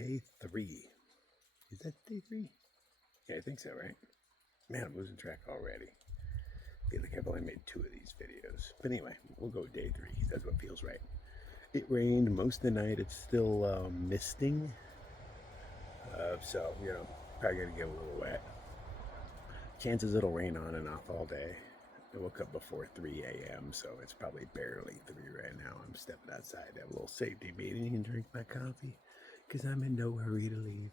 day 3. Is that day 3? Yeah, I think so, right? Man, I'm losing track already. I feel like I've only made 2 of these videos. But anyway, we'll go day 3. That's what feels right. It rained most of the night. It's still misting. So, probably going to get a little wet. Chances it'll rain on and off all day. I woke up before 3 a.m., so it's probably barely 3 right now. I'm stepping outside to have a little safety meeting and drink my coffee because I'm in no hurry to leave.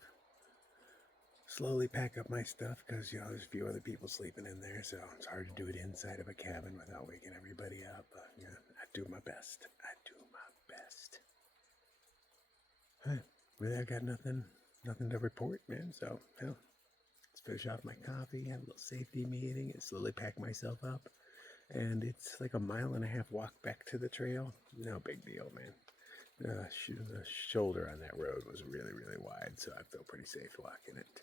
Slowly pack up my stuff because, there's a few other people sleeping in there, so it's hard to do it inside of a cabin without waking everybody up. I do my best. Really, I got nothing to report, man, so, let's finish off my coffee, have a little safety meeting, and slowly pack myself up. And it's like a 1.5 mile walk back to the trail. No big deal, man. The shoulder on that road was really, really wide, so I feel pretty safe walking it.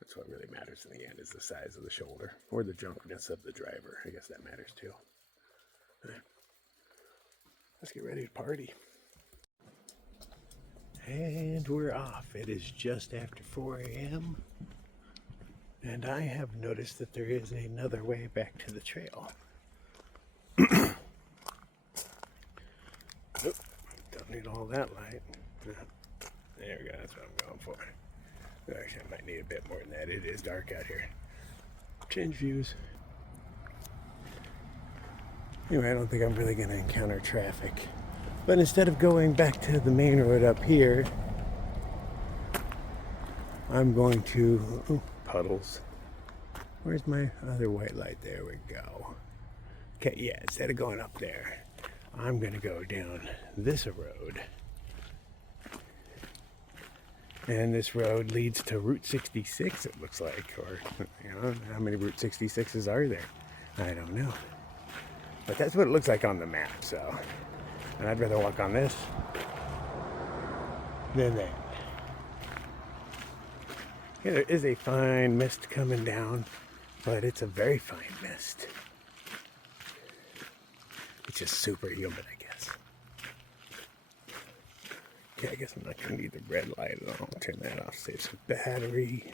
That's what really matters in the end, is the size of the shoulder, or the drunkenness of the driver. I guess that matters too. All right. Let's get ready to party. And we're off. It is just after 4 a.m. And I have noticed that there is another way back to the trail. Nope, don't need all that light. There we go, that's what I'm going for. Actually, I might need a bit more than that. It is dark out here. Change views. Anyway, I don't think I'm really going to encounter traffic. But instead of going back to the main road up here, I'm going to... puddles. Where's my other white light? There we go. Okay, yeah, instead of going up there, I'm going to go down this road. And this road leads to Route 66, it looks like. Or, how many Route 66s are there? I don't know. But that's what it looks like on the map, so... And I'd rather walk on this than that. Yeah, there is a fine mist coming down, but it's a very fine mist. It's just super humid, I guess. Yeah, I guess I'm not going to need the red light at all. I'll turn that off, save some battery.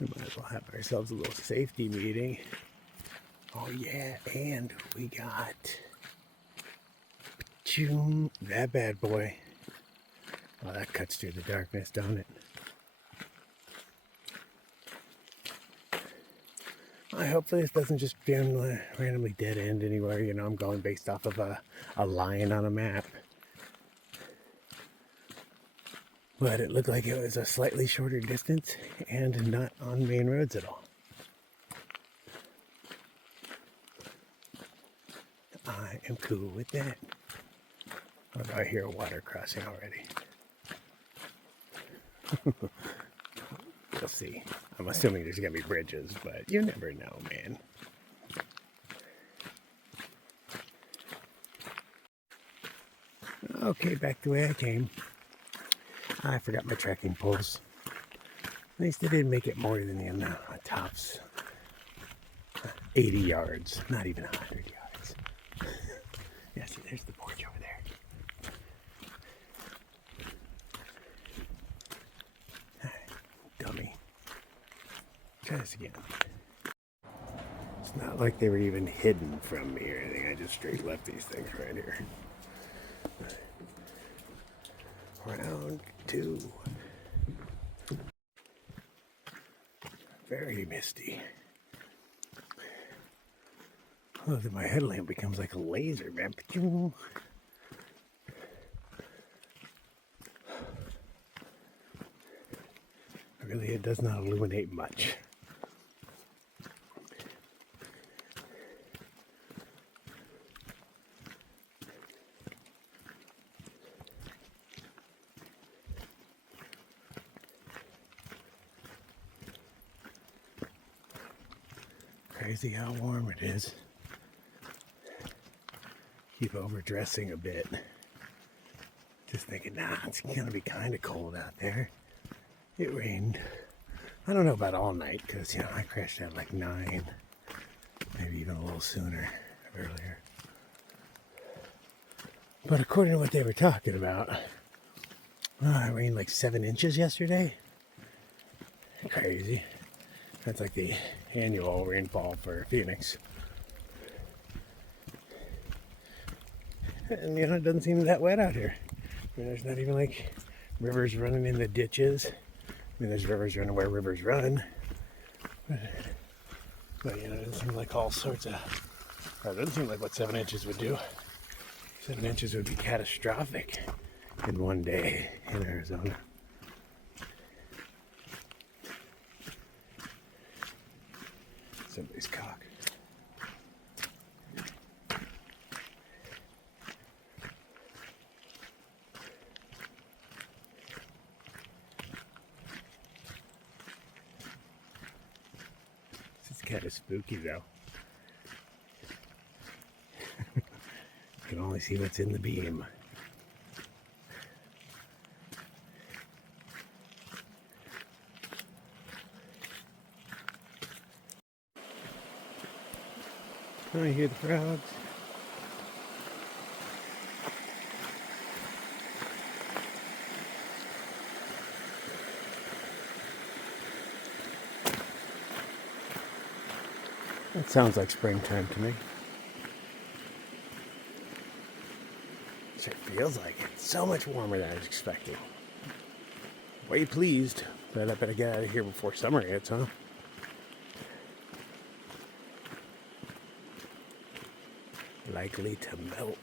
We might as well have ourselves a little safety meeting. Oh yeah, and we got that bad boy. Oh, that cuts through the darkness, don't it? Hopefully this doesn't just be a randomly dead end anywhere. I'm going based off of a line on a map. But it looked like it was a slightly shorter distance and not on main roads at all. I am cool with that. Although I hear a water crossing already. We'll see. I'm assuming there's going to be bridges, but you never know, man. Okay, back the way I came. I forgot my tracking poles. At least they didn't make it more than the amount of tops. 80 yards, not even 100 yards. Yeah, see, there's the porch over there. Dummy. Try this again. It's not like they were even hidden from me or anything. I just straight left these things right here. Round 2. Very misty. Oh, then my headlamp becomes like a laser, man. Really, it does not illuminate much. Crazy how warm it is. Keep overdressing a bit. Just thinking, nah, it's gonna be kind of cold out there. It rained I don't know about all night because, I crashed at like 9, maybe even a little sooner, earlier. But according to what they were talking about, it rained like 7 inches yesterday. Crazy. That's like the annual rainfall for Phoenix. And it doesn't seem that wet out here. There's not even like rivers running in the ditches. There's rivers running where rivers run. But it doesn't seem like all sorts of... It doesn't seem like what 7 inches would do. 7 inches would be catastrophic in one day in Arizona. Somebody's cock. This is kind of spooky though. You can only see what's in the beam. Oh, you hear the frogs? That sounds like springtime to me. So it feels like it. It's so much warmer than I was expecting. Way pleased, but I better get out of here before summer hits, huh? Likely to melt.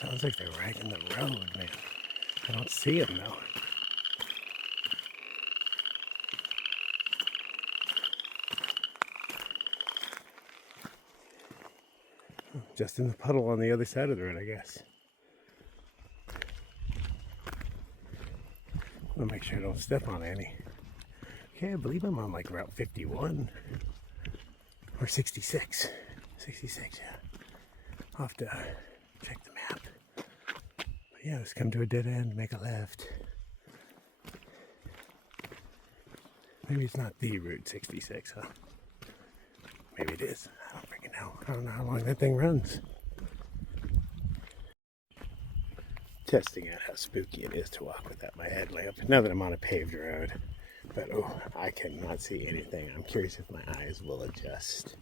Sounds like they're right in the road, man. I don't see them though. Just in the puddle on the other side of the road, I guess. I'll make sure I don't step on any. Okay, I believe I'm on like Route 51 or 66. 66, yeah. I'll have to check the map. But yeah, let's come to a dead end, make a left. Maybe it's not the Route 66, huh? Maybe it is. I don't freaking know. I don't know how long that thing runs. Testing out how spooky it is to walk without my headlamp. Now that I'm on a paved road. But oh, I cannot see anything. I'm curious if my eyes will adjust.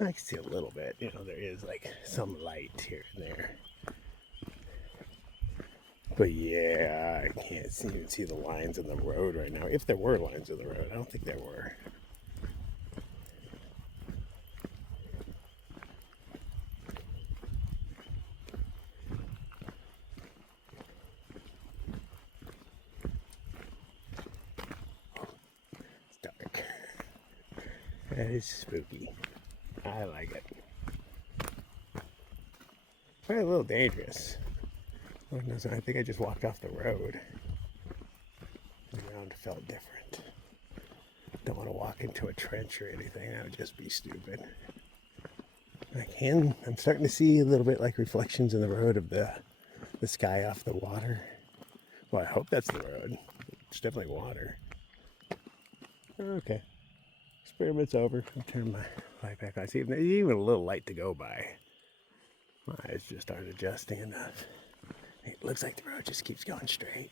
I can see a little bit. There is like some light here and there. But yeah, I can't even see the lines in the road right now. If there were lines in the road, I don't think there were. It's dark. That is spooky. I like it. Probably a little dangerous. I think I just walked off the road. The ground felt different. Don't want to walk into a trench or anything. That would just be stupid. I'm starting to see a little bit like reflections in the road of the sky off the water. Well, I hope that's the road. It's definitely water. Okay. Experiment's over. I'll turn my light back on. See, there's even a little light to go by. My eyes just aren't adjusting enough. It looks like the road just keeps going straight.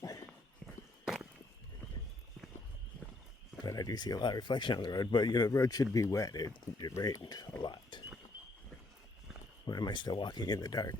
But I do see a lot of reflection on the road. But, the road should be wet. It rained a lot. Why am I still walking in the dark?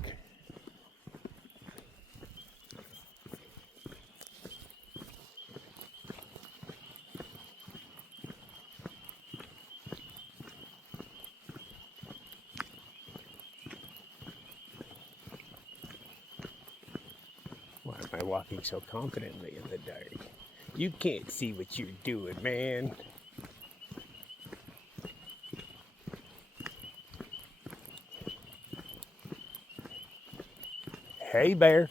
Why am I walking so confidently in the dark? You can't see what you're doing, man. Hey, bear.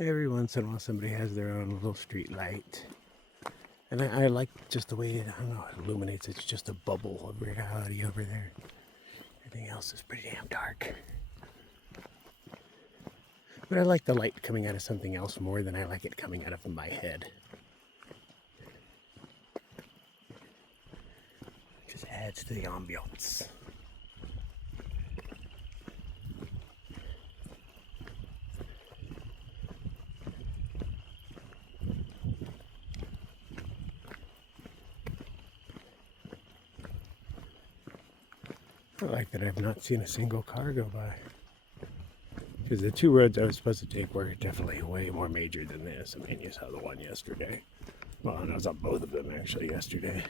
Every once in a while somebody has their own little street light. And I like just the way it, I don't know, it illuminates. It's just a bubble of reality over there. Everything else is pretty damn dark. But I like the light coming out of something else more than I like it coming out of my head. It just adds to the ambiance. I like that I've not seen a single car go by. Because the two roads I was supposed to take were definitely way more major than this. I mean, you saw the one yesterday. Well, and I was on both of them actually yesterday.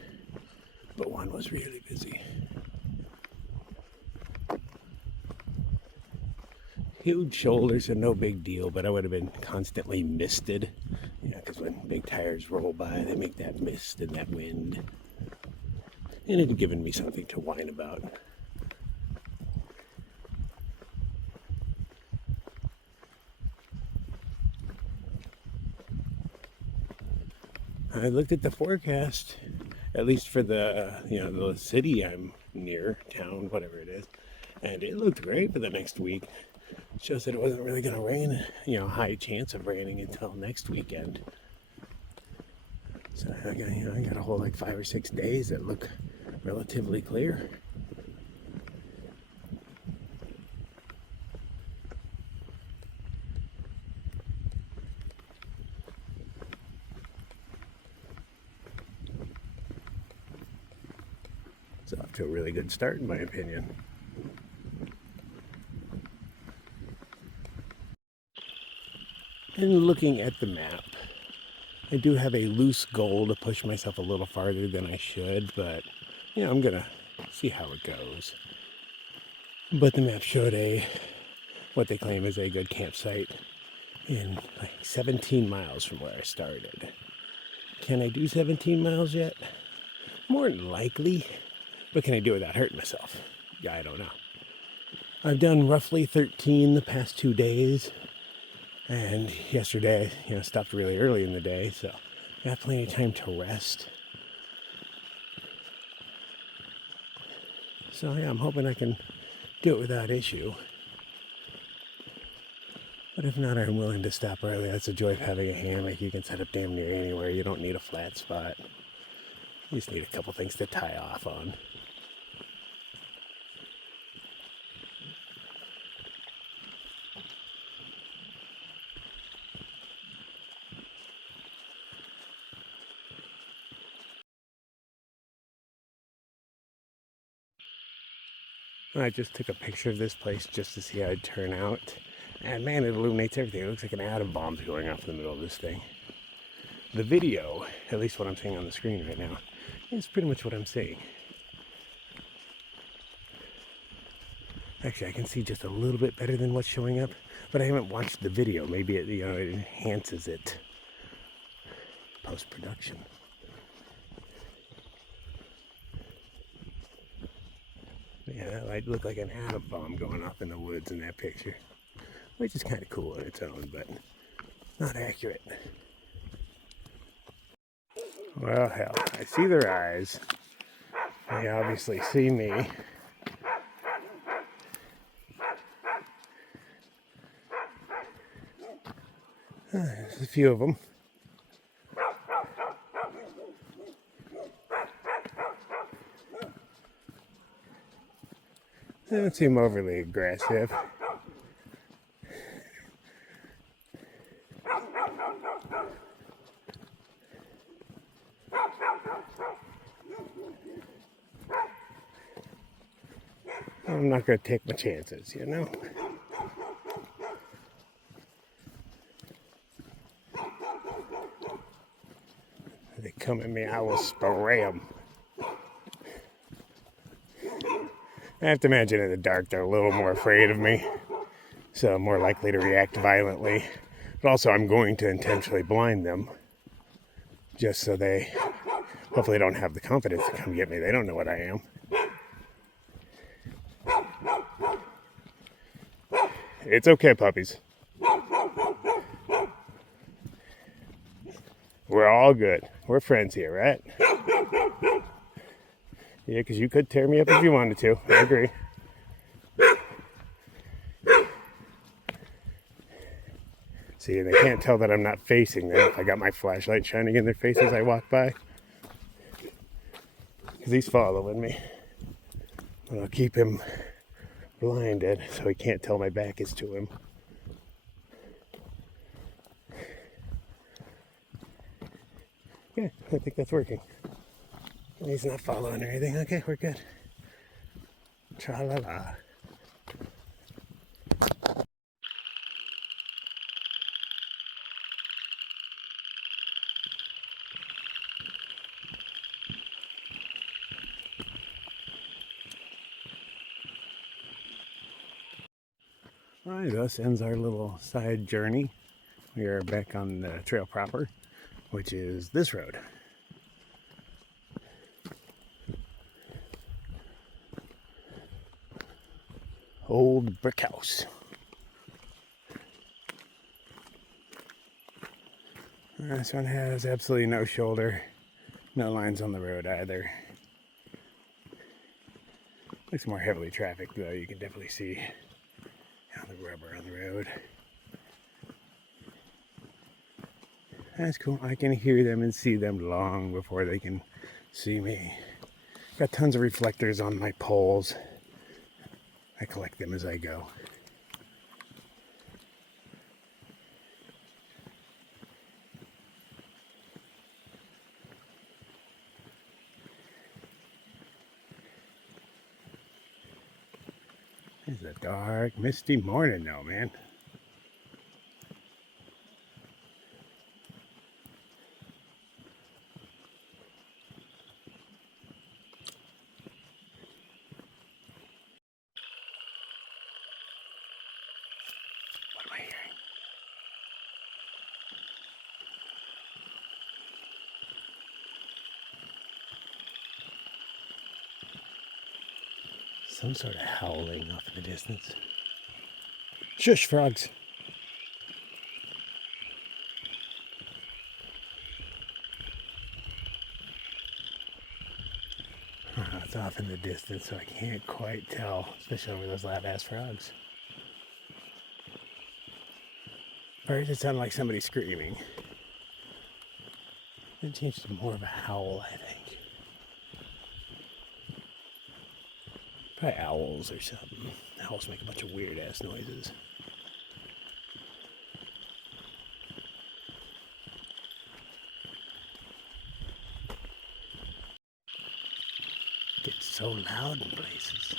But one was really busy. Huge shoulders and no big deal, but I would have been constantly misted. Yeah, because when big tires roll by, they make that mist and that wind. And it had given me something to whine about. I looked at the forecast, at least for the, the city I'm near, town, whatever it is, and it looked great for the next week. It shows that it wasn't really going to rain, high chance of raining until next weekend. So I got a whole 5 or 6 days that look relatively clear. It's off to a really good start, in my opinion. And looking at the map, I do have a loose goal to push myself a little farther than I should, but I'm gonna see how it goes. But the map showed what they claim is a good campsite in 17 miles from where I started. Can I do 17 miles yet? More than likely. But can I do it without hurting myself? Yeah, I don't know. I've done roughly 13 the past 2 days. And yesterday, stopped really early in the day, so I got plenty of time to rest. So yeah, I'm hoping I can do it without issue. But if not, I'm willing to stop early. That's the joy of having a hammock. You can set up damn near anywhere. You don't need a flat spot. You just need a couple things to tie off on. I just took a picture of this place just to see how it'd turn out. And man, it illuminates everything. It looks like an atom bomb's going off in the middle of this thing. The video, at least what I'm seeing on the screen right now, is pretty much what I'm seeing. Actually, I can see just a little bit better than what's showing up, but I haven't watched the video. Maybe it, it enhances it post-production. Yeah, that might look like an atom bomb going off in the woods in that picture, which is kind of cool on its own, but not accurate. Well, hell, I see their eyes. They obviously see me. There's a few of them. They don't seem overly aggressive. I'm not going to take my chances, you know? They come at me, I will spray them. I have to imagine in the dark they're a little more afraid of me, so I'm more likely to react violently. But also I'm going to intentionally blind them, just so they hopefully don't have the confidence to come get me. They don't know what I am. It's okay, puppies. We're all good. We're friends here, right? Yeah, because you could tear me up if you wanted to. I agree. See, they can't tell that I'm not facing them. I got my flashlight shining in their face as I walk by. Because he's following me. And I'll keep him blinded so he can't tell my back is to him. Yeah, I think that's working. He's not following or anything. Okay, we're good. Tra-la-la. Alright, thus ends our little side journey. We are back on the trail proper, which is this road. Old brick house. This one has absolutely no shoulder, no lines on the road either. Looks more heavily trafficked though. You can definitely see the rubber on the road. That's cool. I can hear them and see them long before they can see me. Got tons of reflectors on my poles. I collect them as I go. It's a dark, misty morning though, man. What am I hearing? Some sort of howling off in the distance. Shush, frogs. It's off in the distance, so I can't quite tell, especially over those loud-ass frogs. First, it sounded like somebody screaming. It changed to more of a howl, I think. Probably owls or something. Owls make a bunch of weird-ass noises. It's so loud in places.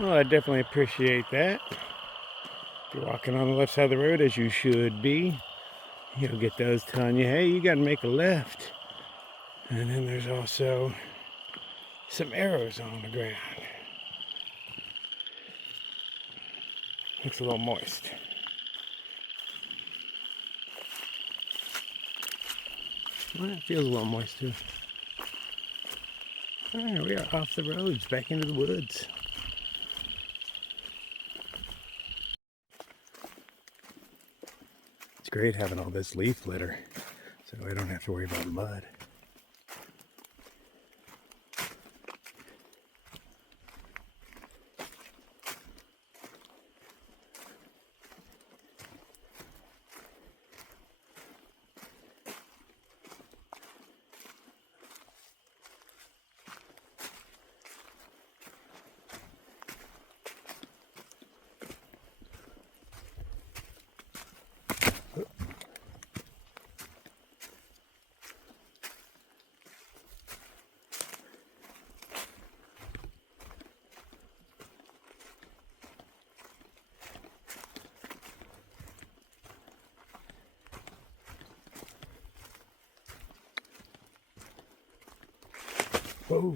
Well, I definitely appreciate that. If you're walking on the left side of the road, as you should be, you'll get those telling you, hey, you gotta make a left. And then there's also some arrows on the ground. Looks a little moist. Well, it feels a little moist too. Alright, we are off the roads, back into the woods. It's great having all this leaf litter, so I don't have to worry about mud. Oh.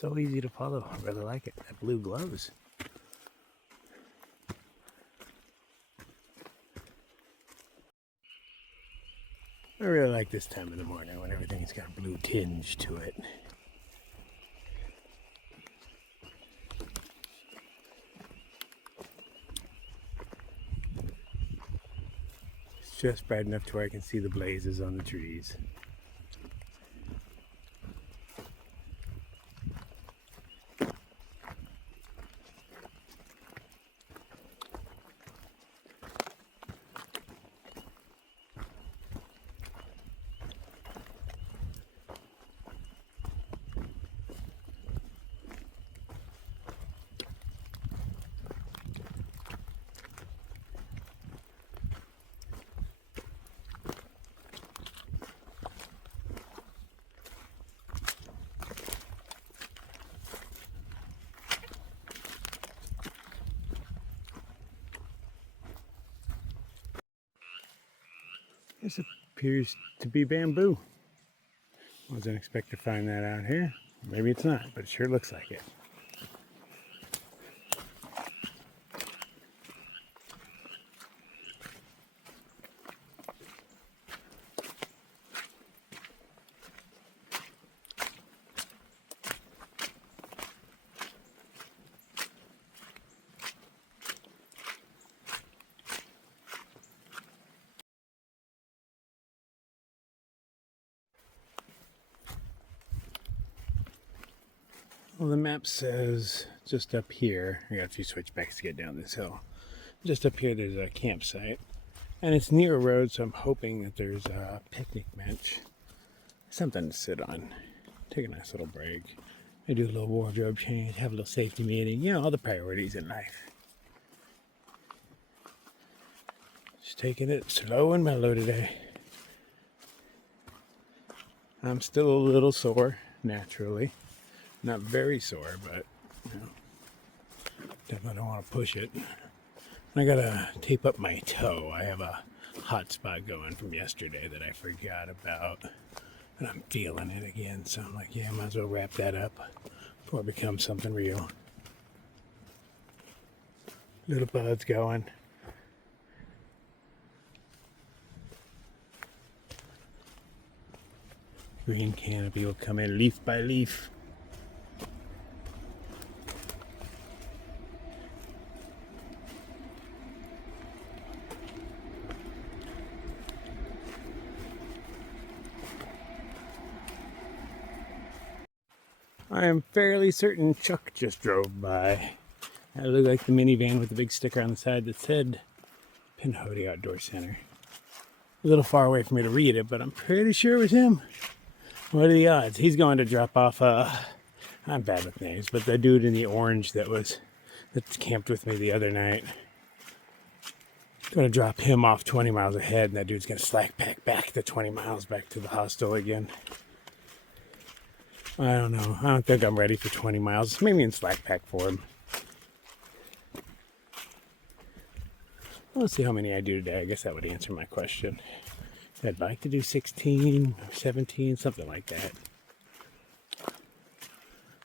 So easy to follow. I really like it. That blue glows. I really like this time of the morning when everything's got a blue tinge to it. It's just bright enough to where I can see the blazes on the trees. This appears to be bamboo. Wasn't expect to find that out here. Maybe it's not, but it sure looks like it. Well, the map says just up here, I got a few switchbacks to get down this hill. Just up here there's a campsite, and it's near a road, so I'm hoping that there's a picnic bench. Something to sit on. Take a nice little break. I do a little wardrobe change, have a little safety meeting, you know, all the priorities in life. Just taking it slow and mellow today. I'm still a little sore, naturally. Not very sore, but you know, definitely don't want to push it. I gotta tape up my toe. I have a hot spot going from yesterday that I forgot about, and I'm feeling it again. So I'm like, yeah, might as well wrap that up before it becomes something real. Little buds going. Green canopy will come in leaf by leaf. I am fairly certain Chuck just drove by. It looked like the minivan with the big sticker on the side that said Pinhoti Outdoor Center. A little far away for me to read it, but I'm pretty sure it was him. What are the odds? He's going to drop off, I'm bad with names, but the dude in the orange that camped with me the other night. Going to drop him off 20 miles ahead, and that dude's going to slack pack back the 20 miles back to the hostel again. I don't know. I don't think I'm ready for 20 miles. Maybe in slack pack for him. Let's see how many I do today. I guess that would answer my question. I'd like to do 16 or 17, something like that.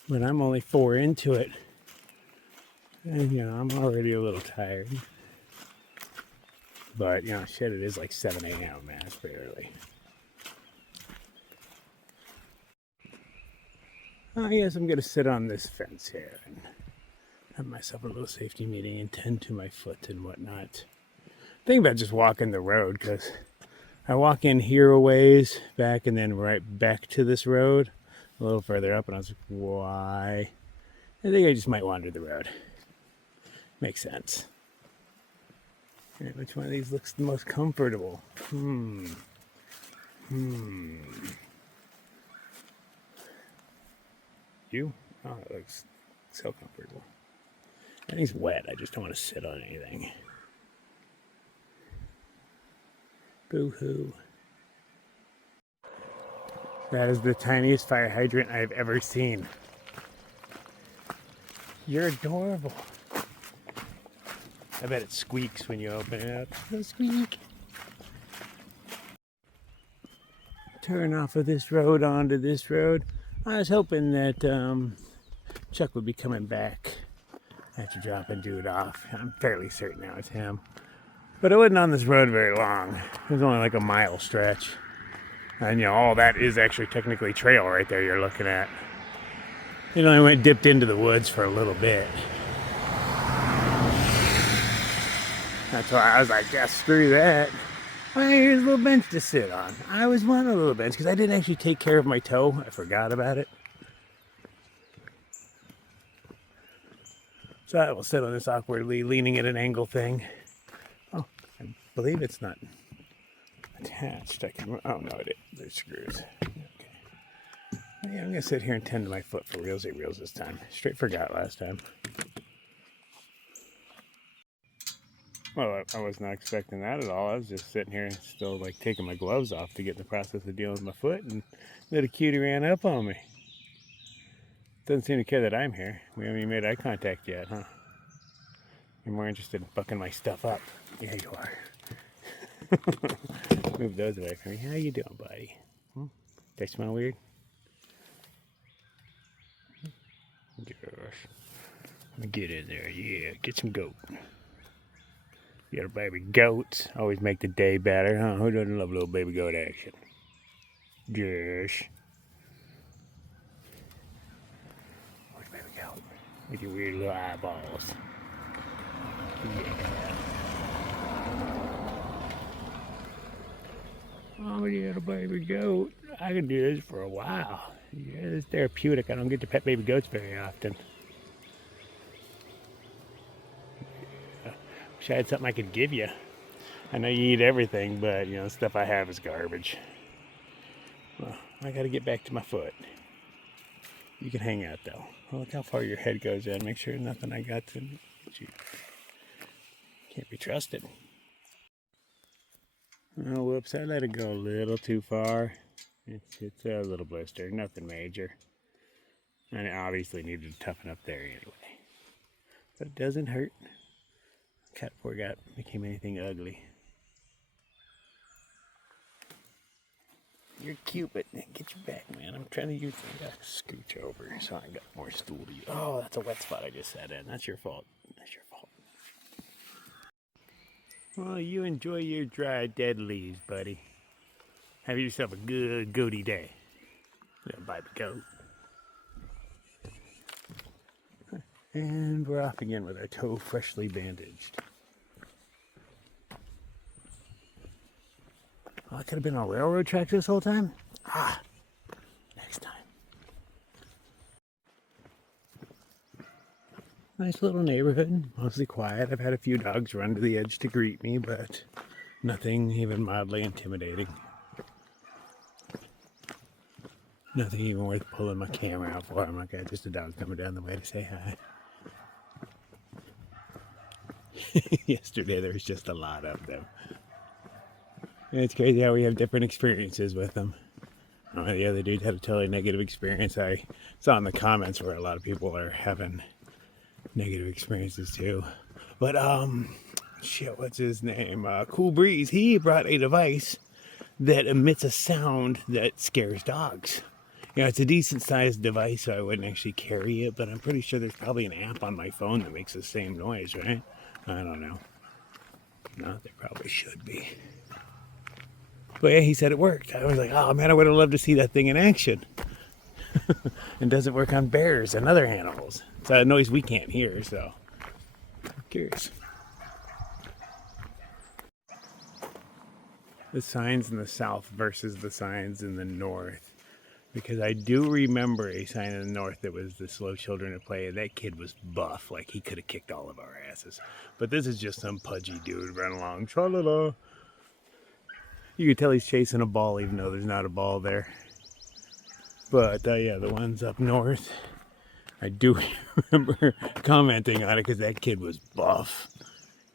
But I'm only 4 into it. And, you know, I'm already a little tired. But, you know, shit, it is like 7 a.m., man. It's pretty early. Yes, I'm going to sit on this fence here and have myself a little safety meeting and tend to my foot and whatnot. Think about just walking the road, because I walk in here a ways back and then right back to this road a little further up, and I was like, why? I think I just might wander the road. Makes sense. All right, which one of these looks the most comfortable? You? Oh, it looks so comfortable. Everything's wet. I just don't want to sit on anything. Boo-hoo. That is the tiniest fire hydrant I've ever seen. You're adorable. I bet it squeaks when you open it up. It'll squeak. Turn off of this road onto this road. I was hoping that Chuck would be coming back after dropping Dude off. I'm fairly certain now it's him. But it wasn't on this road very long. It was only like a mile stretch. And you know, all that is actually technically trail right there you're looking at. It only went dipped into the woods for a little bit. That's why I was like, yeah, screw that. Well, here's a little bench to sit on. I always wanted a little bench because I didn't actually take care of my toe. I forgot about it. So I will sit on this awkwardly leaning at an angle thing. Oh, I believe it's not attached. I can. Oh no, it is. There's screws. Okay. Well, yeah, I'm gonna sit here and tend to my foot for realsy reals this time. Straight forgot last time. Well, I was not expecting that at all. I was just sitting here still like taking my gloves off to get in the process of dealing with my foot, and little cutie ran up on me. Doesn't seem to care that I'm here. We haven't even made eye contact yet, huh? You're more interested in fucking my stuff up. Yeah, you are. Move those away from me. How you doing, buddy? They smell weird? Gosh. Get in there. Yeah, get some goat. You got a baby goats. Always make the day better, huh? Who doesn't love a little baby goat action? Josh. Where's baby goat? With your weird little eyeballs. Yeah. Oh, yeah, the baby goat. I can do this for a while. Yeah, it's therapeutic. I don't get to pet baby goats very often. Wish I had something I could give you. I know you eat everything, but, you know, the stuff I have is garbage. Well, I gotta get back to my foot. You can hang out, though. Well, look how far your head goes in. Make sure nothing I got to get you. Can't be trusted. Oh, whoops, I let it go a little too far. It's a little blister, nothing major. And it obviously needed to toughen up there anyway. But it doesn't hurt. Cat poor guy became anything ugly. You're cute, but get your back, man. I'm trying to use the scooch over so I got more stool to use. Oh, that's a wet spot I just sat in. That's your fault. That's your fault. Well, you enjoy your dry, dead leaves, buddy. Have yourself a good goaty day. Little baby goat. And we're off again with our toe freshly bandaged. Oh, I could have been on railroad tracks this whole time? Ah, next time. Nice little neighborhood, mostly quiet. I've had a few dogs run to the edge to greet me, but nothing even mildly intimidating. Nothing even worth pulling my camera out for. I'm like, just a dog coming down the way to say hi. Yesterday there was just a lot of them. And it's crazy how we have different experiences with them. The other dude had a totally negative experience. I saw in the comments where a lot of people are having negative experiences too. But shit, what's his name? Cool Breeze. He brought a device that emits a sound that scares dogs. You know, it's a decent sized device, so I wouldn't actually carry it, but I'm pretty sure there's probably an app on my phone that makes the same noise, right? I don't know. No, there probably should be. But yeah, he said it worked. I was like, oh man, I would have loved to see that thing in action. And does it work on bears and other animals? It's a noise we can't hear, so I'm curious. The signs in the south versus the signs in the north. Because I do remember a sign in the north that was the slow children at play, and that kid was buff. Like, he could have kicked all of our asses. But this is just some pudgy dude running along. Tra-la-la. You can tell he's chasing a ball even though there's not a ball there. But yeah, the ones up north, I do remember commenting on it because that kid was buff.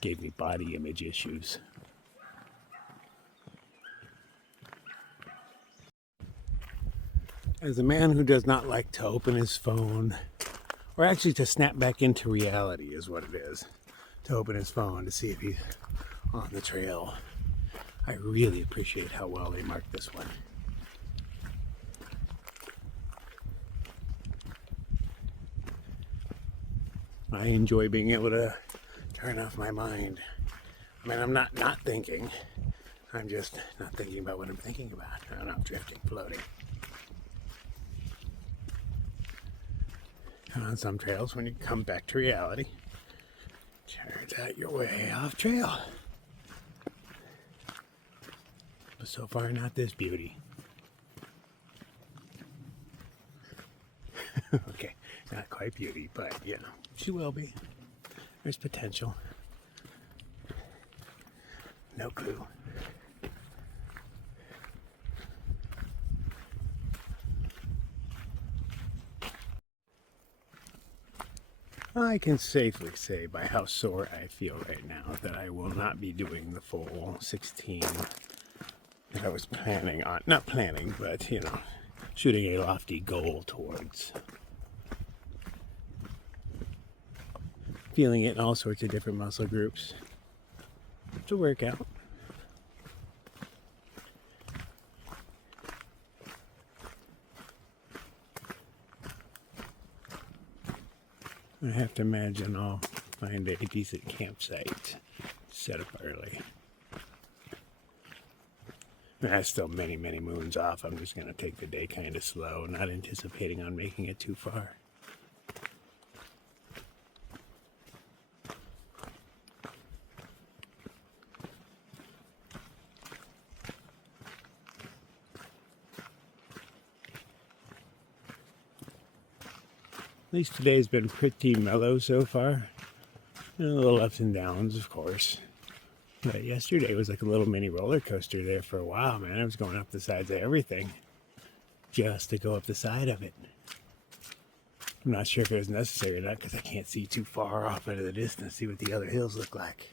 Gave me body image issues. As a man who does not like to open his phone, or actually to snap back into reality is what it is, to open his phone to see if he's on the trail, I really appreciate how well they marked this one. I enjoy being able to turn off my mind. I mean, I'm not thinking. I'm just not thinking about what I'm thinking about. I don't know, drifting, floating. And on some trails, when you come back to reality, turns out you're way off trail. But so far, not this beauty. Okay, not quite beauty, but you know, she will be. There's potential. No clue. I can safely say by how sore I feel right now that I will not be doing the full 16 that I was planning on. Not planning, but you know, shooting a lofty goal towards. Feeling it in all sorts of different muscle groups. It's a workout. I have to imagine I'll find a decent campsite, set up early. That's still many, many moons off. I'm just going to take the day kind of slow, not anticipating on making it too far. At least today's been pretty mellow so far. And a little ups and downs, of course. But yesterday was like a little mini roller coaster there for a while, man. I was going up the sides of everything just to go up the side of it. I'm not sure if it was necessary or not because I can't see too far off into the distance, see what the other hills look like.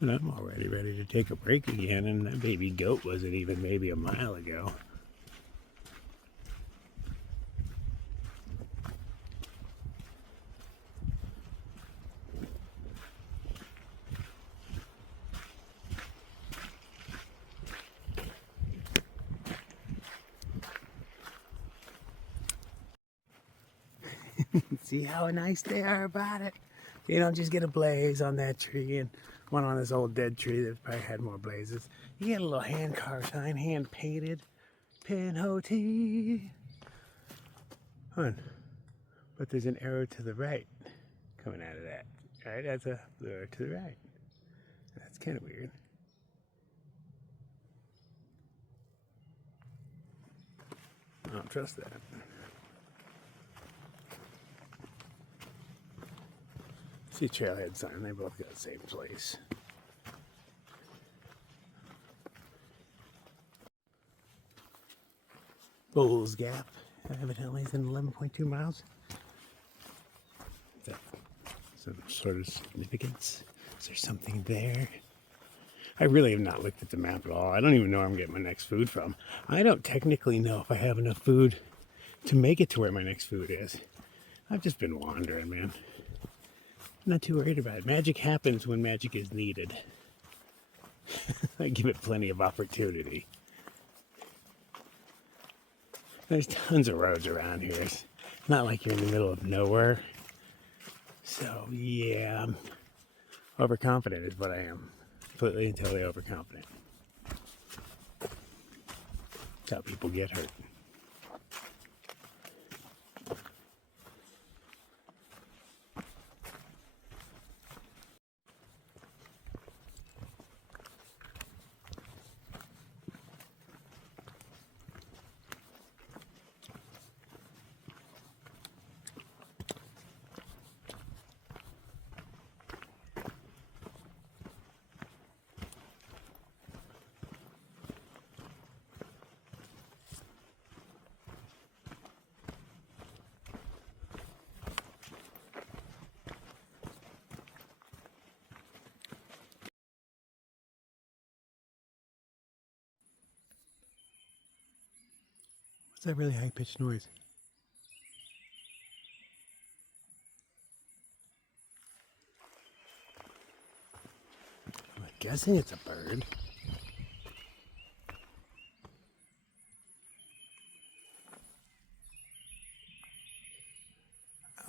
And I'm already ready to take a break again, and that baby goat wasn't even maybe a mile ago. See how nice they are about it? You don't just get a blaze on that tree and one on this old dead tree that probably had more blazes. You get a little hand carved sign, hand painted, Penhoti. But there's an arrow to the right coming out of that. Right, that's a arrow to the right. That's kind of weird. I don't trust that. See trailhead sign, they both got the same place. Bulls Gap, evidently is in 11.2 miles. Is that some sort of significance? Is there something there? I really have not looked at the map at all. I don't even know where I'm getting my next food from. I don't technically know if I have enough food to make it to where my next food is. I've just been wandering, man. I'm not too worried about it. Magic happens when magic is needed. I give it plenty of opportunity. There's tons of roads around here. It's not like you're in the middle of nowhere. So, yeah, I'm overconfident is what I am. Completely and totally overconfident. That's how people get hurt. What's that really high-pitched noise? I'm guessing it's a bird.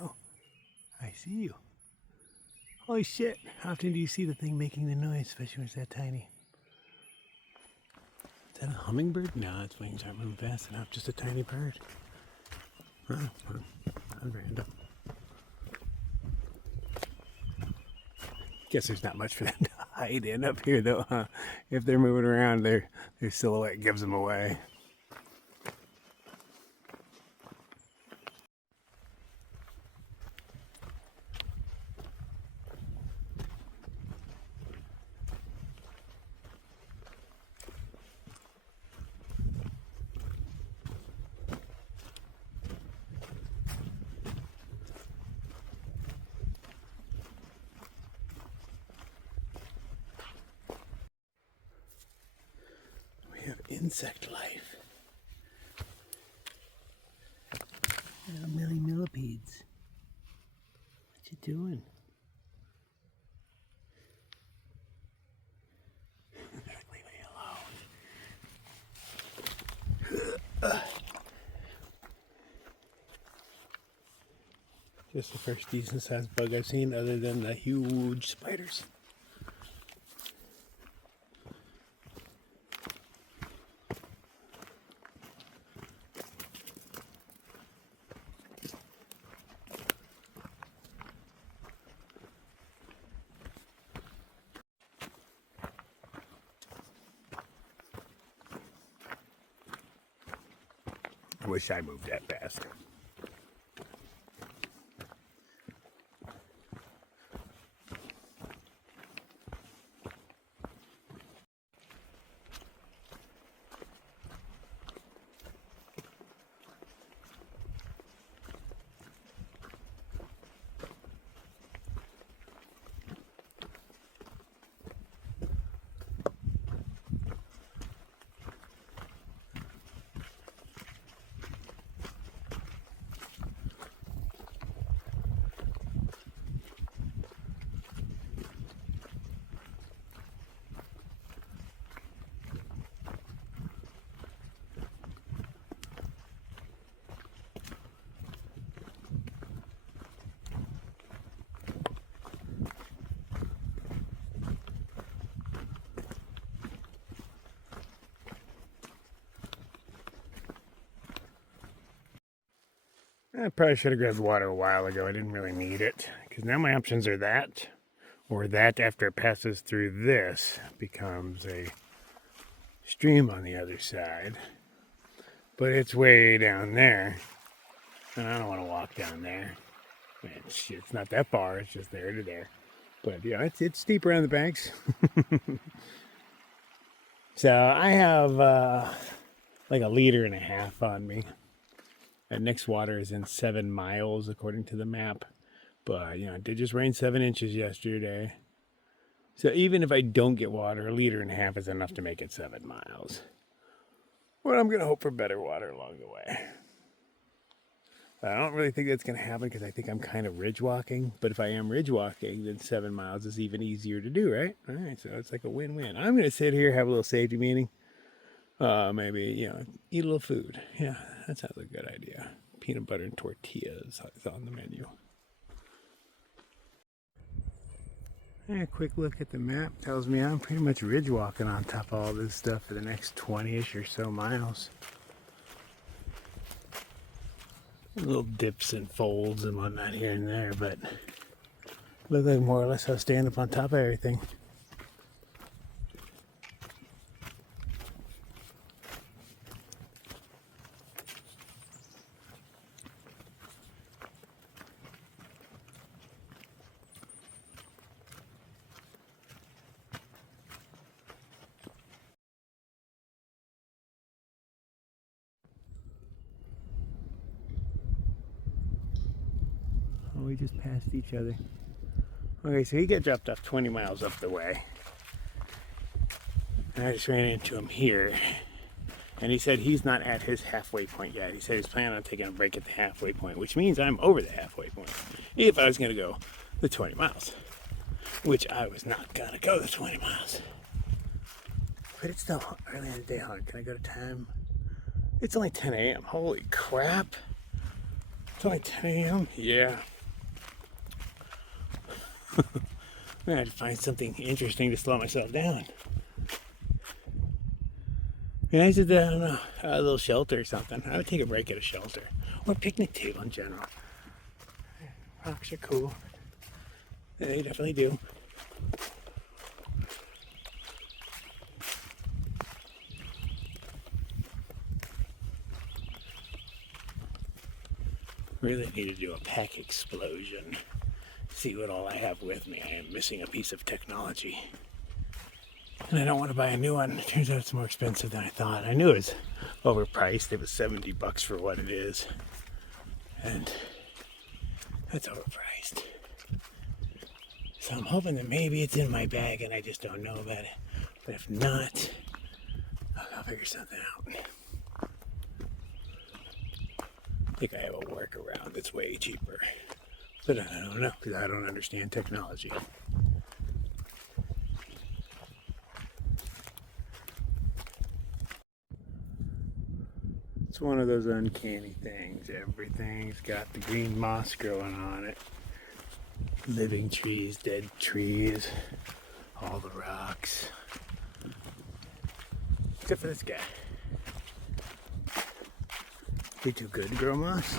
Oh, I see you. Holy shit, how often do you see the thing making the noise, especially when it's that tiny? Is that a hummingbird? No, its wings aren't moving fast enough, just a tiny bird. Oh, well, that's random. Guess there's not much for them to hide in up here though, huh? If they're moving around, their silhouette gives them away. Insect life. Little millipedes. What you doing? Leave me alone. Just the first decent sized bug I've seen other than the huge spiders. I wish I moved that fast. I probably should have grabbed water a while ago. I didn't really need it. Because now my options are that, or that after it passes through this becomes a stream on the other side. But it's way down there. And I don't want to walk down there. It's not that far. It's just there to there. But yeah, it's steep around the banks. So I have like 1.5 liters on me. And next water is in 7 miles according to the map. But, you know, it did just rain 7 inches yesterday. So even if I don't get water, 1.5 liters is enough to make it 7 miles. Well, I'm going to hope for better water along the way. I don't really think that's going to happen because I think I'm kind of ridge walking. But if I am ridge walking, then 7 miles is even easier to do, right? All right, so it's like a win-win. I'm going to sit here, have a little safety meeting. Maybe, you know, eat a little food. Yeah, that sounds like a good idea. Peanut butter and tortillas is on the menu. A quick look at the map tells me I'm pretty much ridge walking on top of all this stuff for the next 20-ish or so miles. Little dips and folds and whatnot here and there, but look like more or less I'll stand up on top of everything. We just passed each other. Okay, so he got dropped off 20 miles up the way. And I just ran into him here. And he said he's not at his halfway point yet. He said he's planning on taking a break at the halfway point, which means I'm over the halfway point if I was going to go the 20 miles, which I was not going to go the 20 miles. But it's still early in the day. Hold on, can I go to time? It's only 10 a.m. Holy crap. It's only 10 a.m.? Yeah. I had to find something interesting to slow myself down. And I said, I don't know, a little shelter or something. I would take a break at a shelter or a picnic table in general. Rocks are cool. They definitely do. Really need to do a pack explosion. See what all I have with me. I am missing a piece of technology. And I don't want to buy a new one. It turns out it's more expensive than I thought. I knew it was overpriced. It was $70 for what it is. And that's overpriced. So I'm hoping that maybe it's in my bag and I just don't know about it. But if not, I'll figure something out. I think I have a workaround that's way cheaper. But I don't know, because I don't understand technology. It's one of those uncanny things. Everything's got the green moss growing on it. Living trees, dead trees, all the rocks. Except for this guy. He too good to grow moss?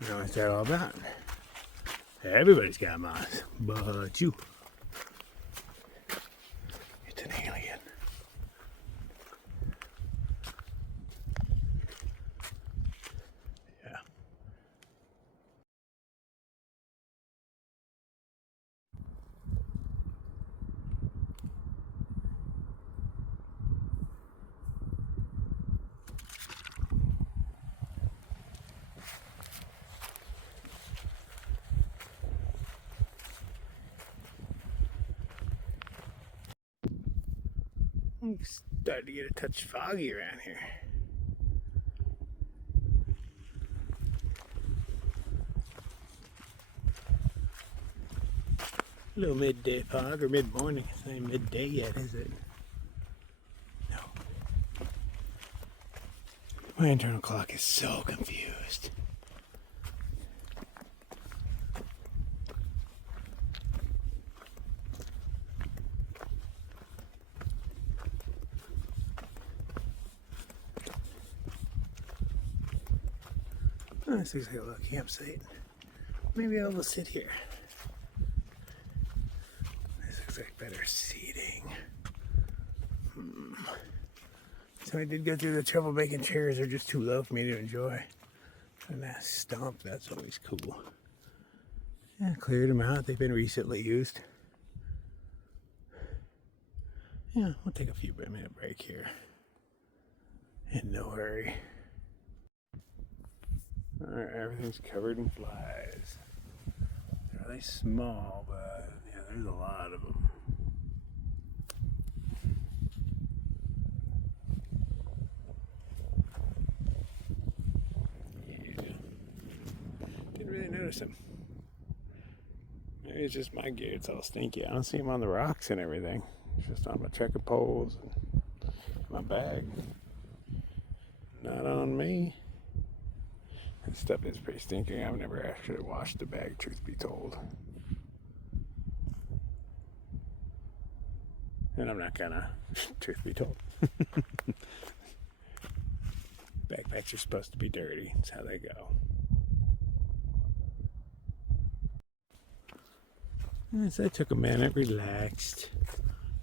I don't know what's that all about. Everybody's got moss, but you. It's an alien. Yeah. I'm starting to get a touch foggy around here. A little midday fog or mid-morning. It's not even midday yet, is it? No. My internal clock is so confused. Oh, this looks like a little campsite. Maybe I'll go sit here. This looks like better seating. So I did go through the trouble making chairs. They're just too low for me to enjoy. And that stump, that's always cool. Yeah, cleared them out. They've been recently used. Yeah, we'll take a few minute break here. In no hurry. Alright, everything's covered in flies. They're really small, but yeah, there's a lot of them. Yeah. Didn't really notice them. Maybe it's just my gear, it's all stinky. I don't see them on the rocks and everything. It's just on my trekking poles and my bag. Not on me. This stuff is pretty stinky. I've never actually washed the bag, truth be told. And I'm not gonna, truth be told. Backpacks are supposed to be dirty. That's how they go. And so I took a minute, relaxed.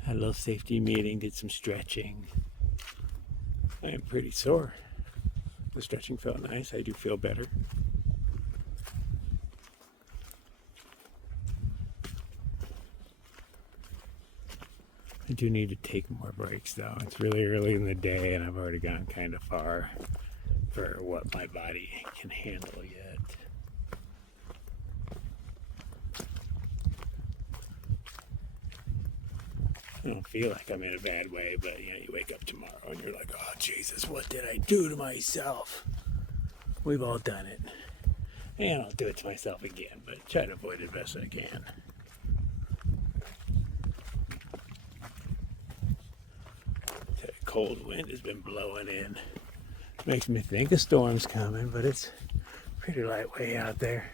Had a little safety meeting, did some stretching. I am pretty sore. The stretching felt nice. I do feel better. I do need to take more breaks though. It's really early in the day and I've already gone kind of far for what my body can handle yet. don't feel like I'm in a bad way, but you know, you wake up tomorrow and you're like, oh Jesus, what did I do to myself? We've all done it. And I'll do it to myself again, but try to avoid it best I can. That cold wind has been blowing in. Makes me think a storm's coming, but it's pretty light way out there.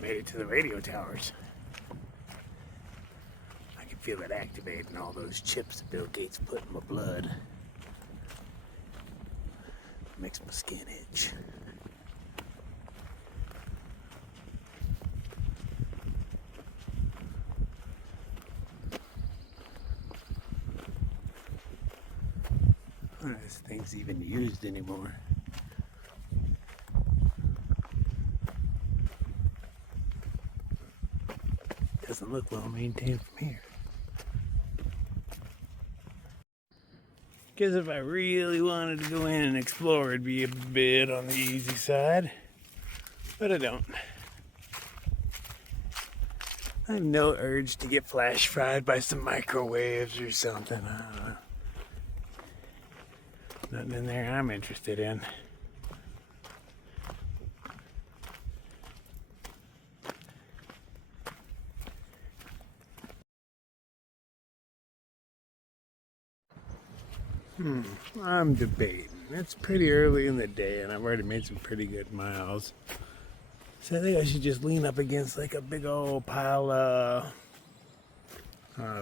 Made it to the radio towers. I can feel it activating all those chips that Bill Gates put in my blood. Makes my skin itch. I don't know if this thing's even used anymore. Doesn't look well maintained from here. Guess if I really wanted to go in and explore, it'd be a bit on the easy side, but I don't. I have no urge to get flash fried by some microwaves or something. I don't know. Nothing in there I'm interested in. I'm debating. It's pretty early in the day and I've already made some pretty good miles. So I think I should just lean up against like a big old pile of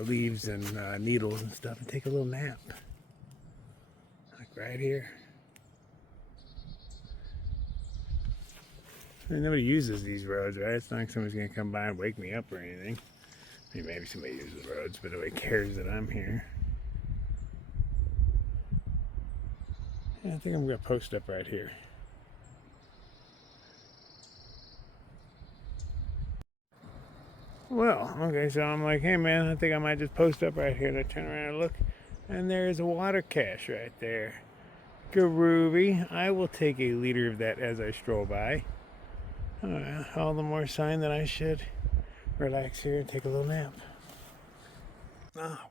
leaves and needles and stuff and take a little nap. Like right here. And nobody uses these roads, right? It's not like somebody's gonna come by and wake me up or anything. I mean, maybe somebody uses the roads, but nobody cares that I'm here. Yeah, I think I'm gonna post up right here. Well, okay, so I'm like, hey man, I think I might just post up right here. And I turn around and look, and there's a water cache right there. Groovy. I will take a liter of that as I stroll by. All the more sign that I should relax here and take a little nap.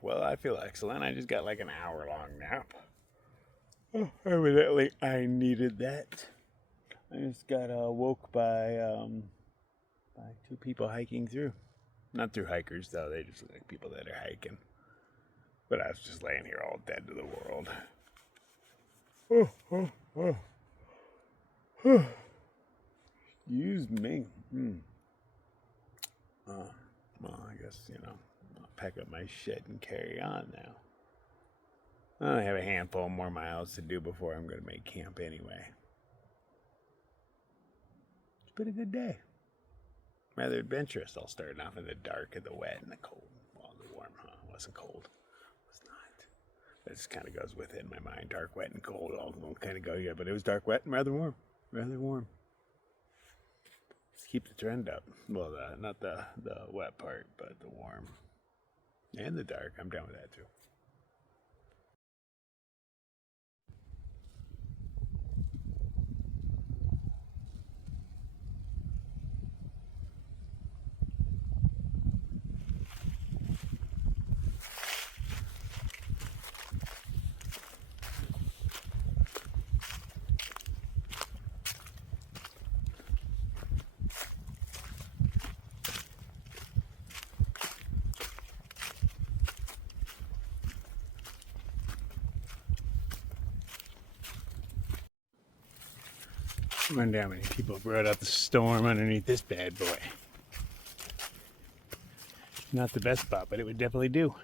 Well, I feel excellent. I just got like an hour-long nap. Evidently, I needed that. I just got woke by two people hiking through. Not through hikers, though. They just look like people that are hiking. But I was just laying here all dead to the world. Excuse me. Well, I guess, I'll pack up my shit and carry on now. I only have a handful more miles to do before I'm going to make camp anyway. It's been a good day. Rather adventurous, all starting off in the dark and the wet and the cold. Well, the warm, huh? It wasn't cold. It was not. That just kind of goes within my mind. Dark, wet, and cold all kind of go together. But it was dark, wet, and rather warm. Rather warm. Let's keep the trend up. Well, not the wet part, but the warm. And the dark. I'm down with that too. I wonder how many people brought out the storm underneath this bad boy. Not the best spot, but it would definitely do.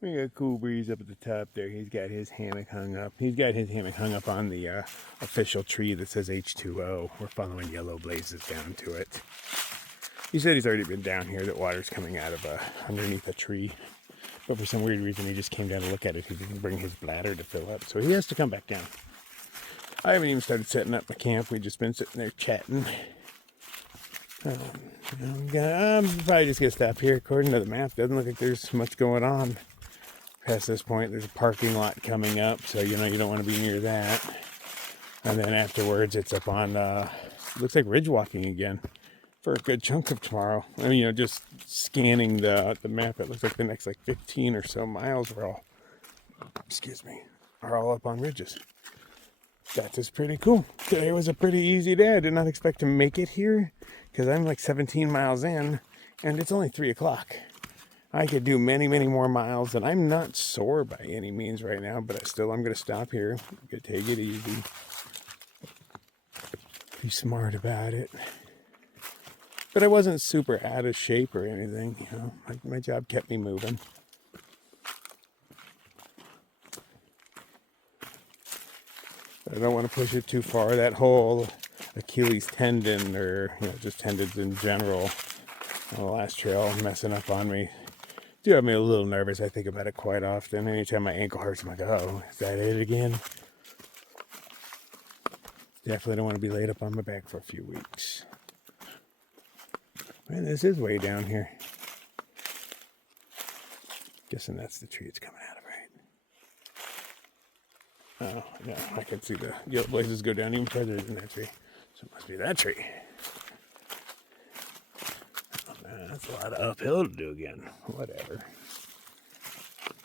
We got a cool breeze up at the top there. He's got his hammock hung up. He's got his hammock hung up on the official tree that says H2O. We're following yellow blazes down to it. He said he's already been down here, that water's coming out of underneath a tree. But for some weird reason, he just came down to look at it. He didn't bring his bladder to fill up, so he has to come back down. I haven't even started setting up my camp. We've just been sitting there chatting. I'm probably just going to stop here. According to the map, doesn't look like there's much going on. Past this point, there's a parking lot coming up, so you don't want to be near that. And then afterwards, it's up on, looks like ridge walking again for a good chunk of tomorrow. I mean, just scanning the map, it looks like the next 15 or so miles are all up on ridges. That is pretty cool. Today was a pretty easy day. I did not expect to make it here because I'm 17 miles in, and it's only 3 o'clock. I could do many, many more miles, and I'm not sore by any means right now, but I'm going to stop here. I'm going to take it easy. Be smart about it. But I wasn't super out of shape or anything, My job kept me moving. But I don't want to push it too far. That whole Achilles tendon, or just tendons in general, on the last trail messing up on me. Do have me a little nervous. I think about it quite often. Anytime my ankle hurts, I'm like, oh, is that it again? Definitely don't want to be laid up on my back for a few weeks. Man, this is way down here. Guessing that's the tree it's coming out of, right? Oh, yeah, I can see the yellow blazes go down even further than that tree. So it must be that tree. That's a lot of uphill to do again. Whatever.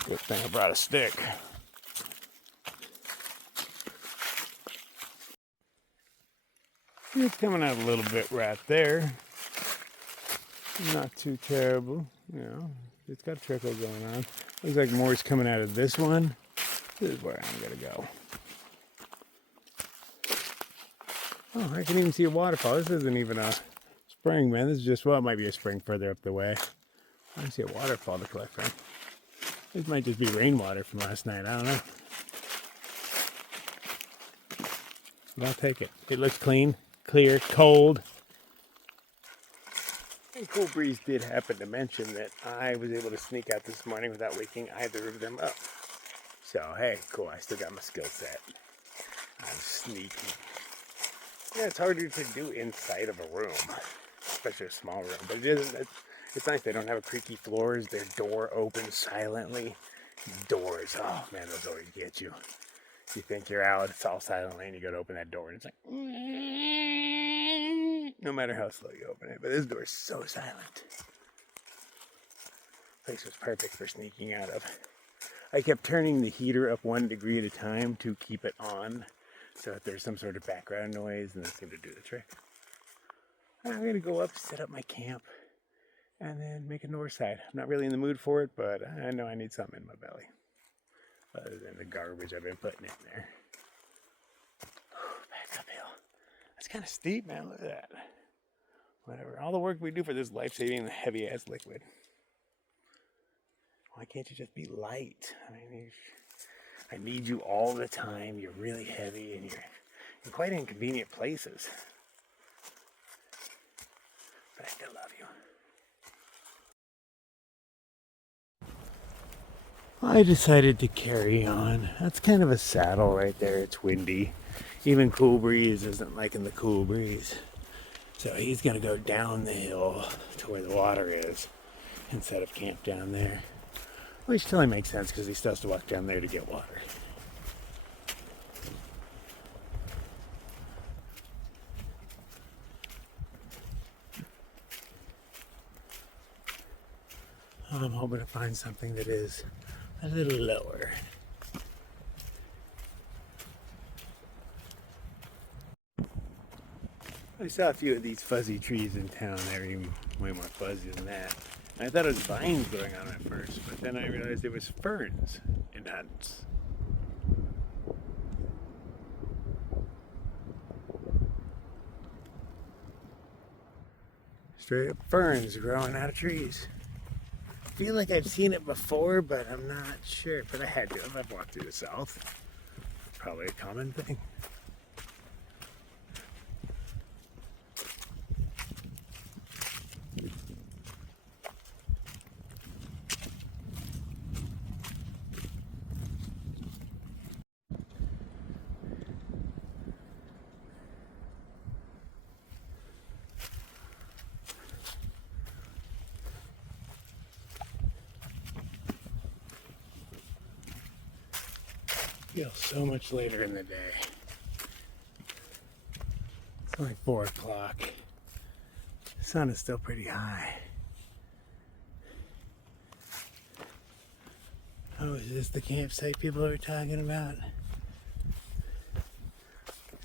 Good thing I brought a stick. It's coming out a little bit right there. Not too terrible, you know. It's got a trickle going on. Looks like more's coming out of this one. This is where I'm gonna go. Oh, I can even see a waterfall. This isn't even a spring, man. This is just, well, it might be a spring further up the way. I can see a waterfall to collect from. This might just be rainwater from last night. I don't know. But I'll take it. It looks clean, clear, cold. And Cool Breeze did happen to mention that I was able to sneak out this morning without waking either of them up. So, hey, cool. I still got my skill set. I'm sneaky. Yeah, it's harder to do inside of a room, especially a small room. But it isn't. It's nice. They don't have creaky floors. Their door opens silently. Doors. Oh, man, those always get you. You think you're out, it's all silently, and you go to open that door, and it's like, no matter how slow you open it. But this door is so silent. Place was perfect for sneaking out of. I kept turning the heater up 1 degree at a time to keep it on, so if there's some sort of background noise, then that seemed to do the trick. I'm gonna go up, set up my camp, and then make a north side. I'm not really in the mood for it, but I know I need something in my belly. Other than the garbage I've been putting in there. Back uphill. That's kind of steep, man. Look at that. Whatever. All the work we do for this life-saving heavy-ass liquid. Why can't you just be light? I mean, I need you all the time. You're really heavy, and you're in quite inconvenient places. But I still love you. I decided to carry on. That's kind of a saddle right there. It's windy. Even Cool Breeze isn't liking the Cool Breeze. So he's going to go down the hill to where the water is instead of camp down there. Which totally makes sense because he still has to walk down there to get water. I'm hoping to find something that is a little lower. I saw a few of these fuzzy trees in town. They're even way more fuzzy than that. And I thought it was vines going on at first, but then I realized it was ferns and nuts. Straight up ferns growing out of trees. I feel like I've seen it before, but I'm not sure. But I had to if I've walked through the South. Probably a common thing. Feels so much later in the day. It's only 4 o'clock. The sun is still pretty high. Oh, is this the campsite people are talking about?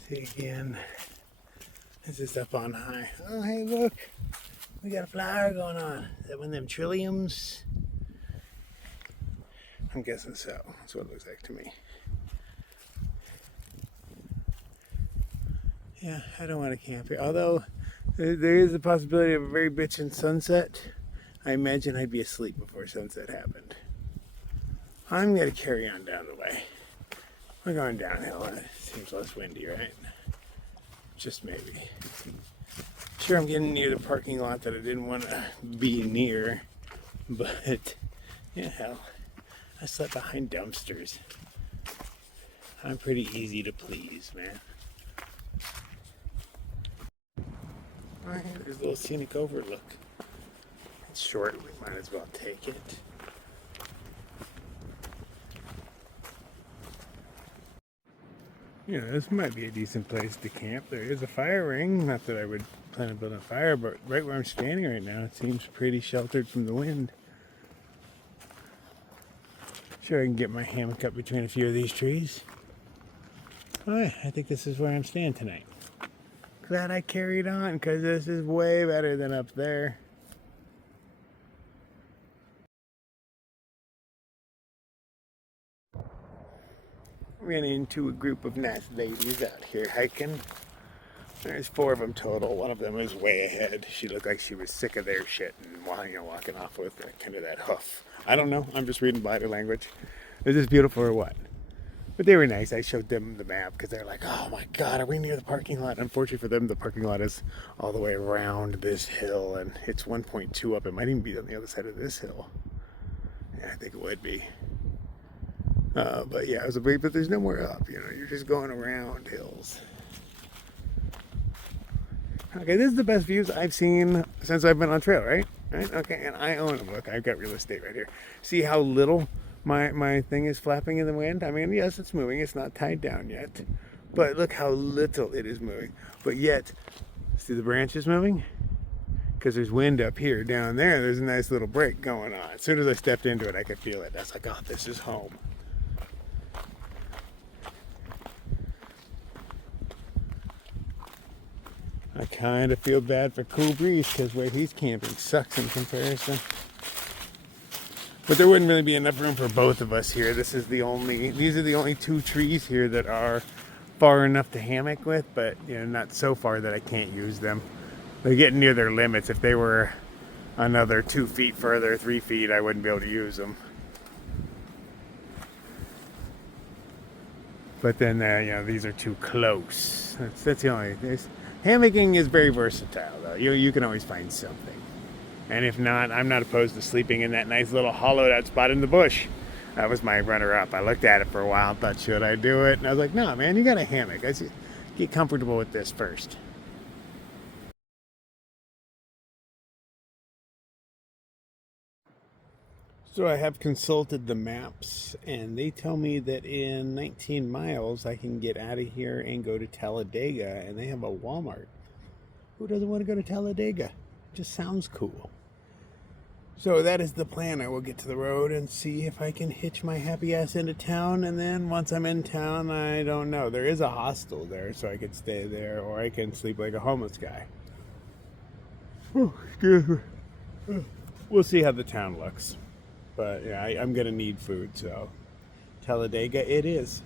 See again. This is up on high. Oh, hey, look. We got a flower going on. Is that one of them trilliums? I'm guessing so. That's what it looks like to me. Yeah, I don't want to camp here. Although there is a possibility of a very bitchin' sunset. I imagine I'd be asleep before sunset happened. I'm going to carry on down the way. We're going downhill. It seems less windy, right? Just maybe. Sure, I'm getting near the parking lot that I didn't want to be near. But, yeah, hell, I slept behind dumpsters. I'm pretty easy to please, man. Alright, there's a little scenic overlook. It's short, we might as well take it. You know, this might be a decent place to camp. There is a fire ring. Not that I would plan on building a fire, but right where I'm standing right now, it seems pretty sheltered from the wind. Sure, I can get my hammock up between a few of these trees. Alright, I think this is where I'm staying tonight. Glad I carried on, because this is way better than up there. Ran into a group of nice ladies out here hiking. There's 4 of them total. One of them was way ahead. She looked like she was sick of their shit and walking off with kind of that hoof. I don't know. I'm just reading body language. Is this beautiful or what? But they were nice. I showed them the map because they're like, oh my God, are we near the parking lot? Unfortunately for them, the parking lot is all the way around this hill and it's 1.2 up. It might even be on the other side of this hill. Yeah, I think it would be. But yeah, it was a big, but there's no more up, you're just going around hills. Okay, this is the best views I've seen since I've been on trail, right? Okay, and I own them. Look, I've got real estate right here. See how little my thing is flapping in the wind? I mean, yes, it's moving. It's not tied down yet. But look how little it is moving. But yet, see the branches moving? Because there's wind up here. Down there, there's a nice little break going on. As soon as I stepped into it, I could feel it. I was like, oh, this is home. I kind of feel bad for Cool Breeze because where he's camping sucks in comparison. But there wouldn't really be enough room for both of us here. These are the only 2 trees here that are far enough to hammock with, but not so far that I can't use them. They're getting near their limits. If they were another 2 feet further, 3 feet, I wouldn't be able to use them. But then, these are too close. That's the only thing. Hammocking is very versatile, though. You can always find something. And if not, I'm not opposed to sleeping in that nice little hollowed out spot in the bush. That was my runner-up. I looked at it for a while and thought, should I do it? And I was like, no, man, you got a hammock. I said, get comfortable with this first. So I have consulted the maps, and they tell me that in 19 miles I can get out of here and go to Talladega, and they have a Walmart. Who doesn't want to go to Talladega? It just sounds cool. So that is the plan. I will get to the road and see if I can hitch my happy ass into town, and then once I'm in town, I don't know. There is a hostel there, so I could stay there, or I can sleep like a homeless guy. Oh, excuse me. We'll see how the town looks. But yeah, I'm going to need food, so Talladega it is.